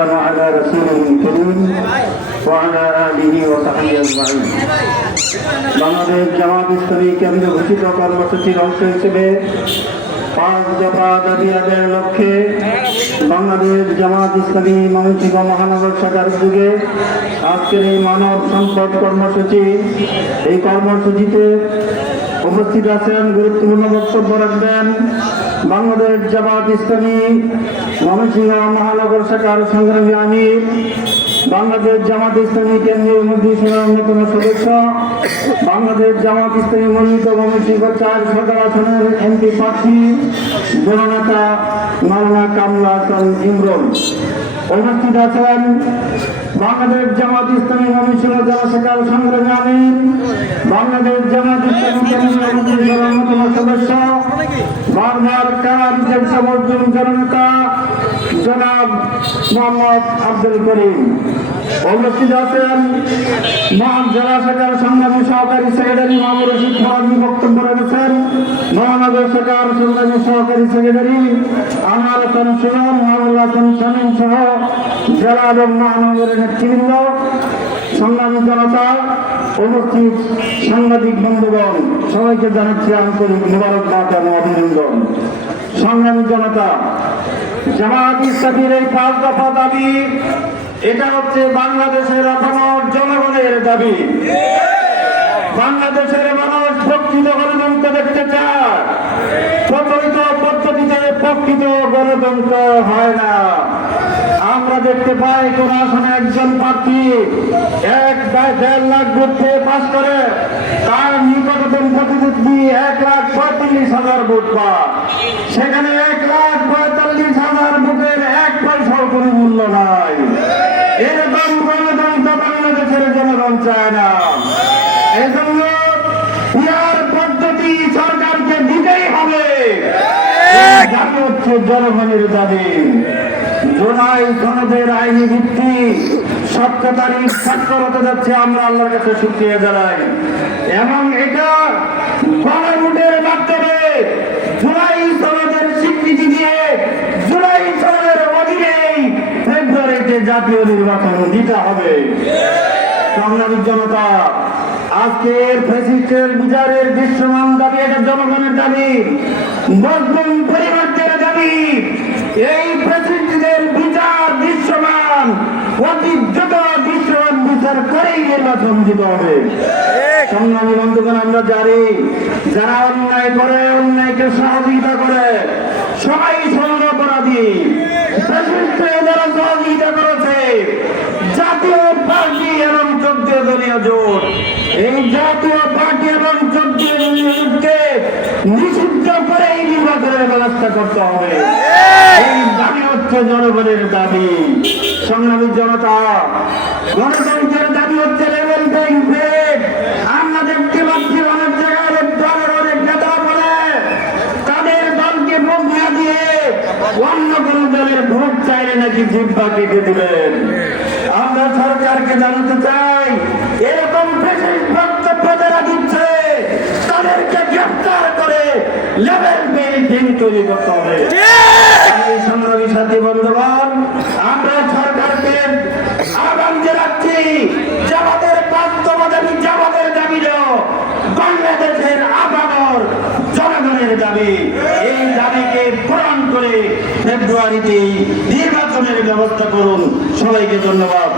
والسلام على رسوله الكريم وعلى آله وصحبه أجمعين। বাংলাদেশ জামাত ইসলামী কেন্দ্রীয় ঘোষিত কর্মসূচির অংশ হিসেবে 5 দফা দাবি আদায়ের লক্ষ্যে বাংলাদেশ জামাত ইসলামী ময়মনসিংহ মহানগর শাখার উদ্যোগে আজকের এই মানব সম্পদ কর্মসূচি, এই কর্মসূচিতে উপস্থিত আছেন, গুরুত্বপূর্ণ বক্তব্য রাখবেন বাংলাদেশ জামাত ইসলামী ময়মনসিংহ মহানগর শাখার সংগ্রামী আমির, বাংলাদেশ জামাত ইসলামী কেন্দ্রীয় মন্ত্রিসভার অন্যতম সদস্য, বাংলাদেশ জামাত ইসলামী মনোনীত ময়মনসিংহ 4 সদর আসনের এমপি প্রার্থী জননেতা মাওলানা কামরুল হাসান ইমরন। উপস্থিত আছেন বাংলাদেশ জামাত ইসলামী ময়মনসিংহ জেলা শাখার সংগ্রামী আমির, বাংলাদেশ জামাত ইসলামী কেন্দ্রীয় মন্ত্রিসভার অন্যতম সদস্য, বারবার কারা বিচার সমর্থন জননেতা জনাব মোহাম্মদ আব্দুল করিম। উপস্থিত আছেন জেলা শাখার সংগ্রামী সহকারী সেক্রেটারি মাহমুদ রশিদ ফরাজি বক্তব্য রেখেছেন, মহানগর শাখার সংগ্রামী সহকারী সেক্রেটারি আনোয়ার হাসান সুমন, মাহমুদ হাসান শামীম সহ জেলা এবং মহানগরের নেতৃবৃন্দ, সংগ্রামী জনতা, উপস্থিত সাংবাদিক বন্ধুগণ, সবাইকে জানাচ্ছি আন্তরিক মোবারকবাদ এবং অভিনন্দন। সংগ্রামী জনতা, জামাত ইসলামীর এই 5 দফা দাবি, এটা হচ্ছে বাংলাদেশের আপামর জনগণের দাবি। বাংলাদেশের মানুষ প্রকৃত গণতন্ত্র দেখতে চায়, প্রচলিত পদ্ধতিতে প্রকৃত গণতন্ত্র হয় না। আমরা দেখতে পাই কোন আসনে একজন প্রার্থী 1.5 লাখ ভোট পেয়ে পাস করে, তার নিকটতম প্রতিদ্বন্দ্বী 1,35,000 ভোট পায়। সেখানে 1,45,000 ভোটের 1 পয়সাও কোনো মূল্য নাই। এরকম গণতন্ত্র বাংলাদেশের জনগণ চায় না। এজন্য পিয়ার পদ্ধতি সরকারকে দিতেই হবে, দাবি হচ্ছে জনগণের দাবি। জুলাই সনদের আইনি ভিত্তি 17 তারিখ স্বাক্ষর হতে যাচ্ছে, আমরা আল্লাহর কাছে শুকরিয়া জানাই। এবং এটা গণভোটের মাধ্যমে জুলাই সনদের স্বীকৃতি দিয়ে জুলাই সনদের অধীনেই ফেব্রুয়ারিতে জাতীয় নির্বাচন দিতে হবে। সংগ্রামী জনতা, আজকের ফ্যাসিস্টের বিচারের দৃশ্যমান দাবি, এটা জনগণের দাবি, মুসলিম পরিবারদের দাবি। এই ফ্যাসিস্টদের বিচার দৃশ্যমান, অতি দ্রুত দৃশ্যমান বিচার করেই নির্বাচন দিতে হবে। সংগ্রামী বন্ধুগণ, আমরা জানি যারা অন্যায় করে, অন্যায়কে সহযোগিতা করে, সবাই সমান অপরাধী। ফ্যাসিস্টে যারা সহযোগিতা করেছে জাতীয় পার্টি এবং 14 দলীয় জোট, এই জাতীয় পার্টি এবং 14 দলীয় জোটকে নিষিদ্ধ করে এই নির্বাচনের ব্যবস্থা করতে হবে। এই দাবি হচ্ছে জনগণের দাবি। সংগ্রামী জনতা, গণতন্ত্রের দাবি হচ্ছে লেভেল প্লেইং ফিল্ড। আমরা দেখতে পাচ্ছি অনেক জায়গায় দলের অনেক নেতা বলে তাদের দলকে ভোট না দিয়ে অন্য কোন দলের ভোট চাইলে নাকি জিহ্বা কেটে দিলেন। আমরা সরকারকে জানতে চাই, এরকম বক্তব্য যারা দিচ্ছে তাদেরকে গ্রেফতার করে লেভেল প্লেইং ফিল্ড তৈরি করতে হবে। সংগ্রামী সাথী বন্ধুগণ, আমরা সরকারকে আহ্বান জানাচ্ছি, জামাতের 5 দফা দাবি জামাতের দাবি নয়, বাংলাদেশের আপামর জনগণের দাবি। এই দাবিকে পূরণ করে ফেব্রুয়ারিতে নির্বাচনের ব্যবস্থা করুন। সবাইকে ধন্যবাদ।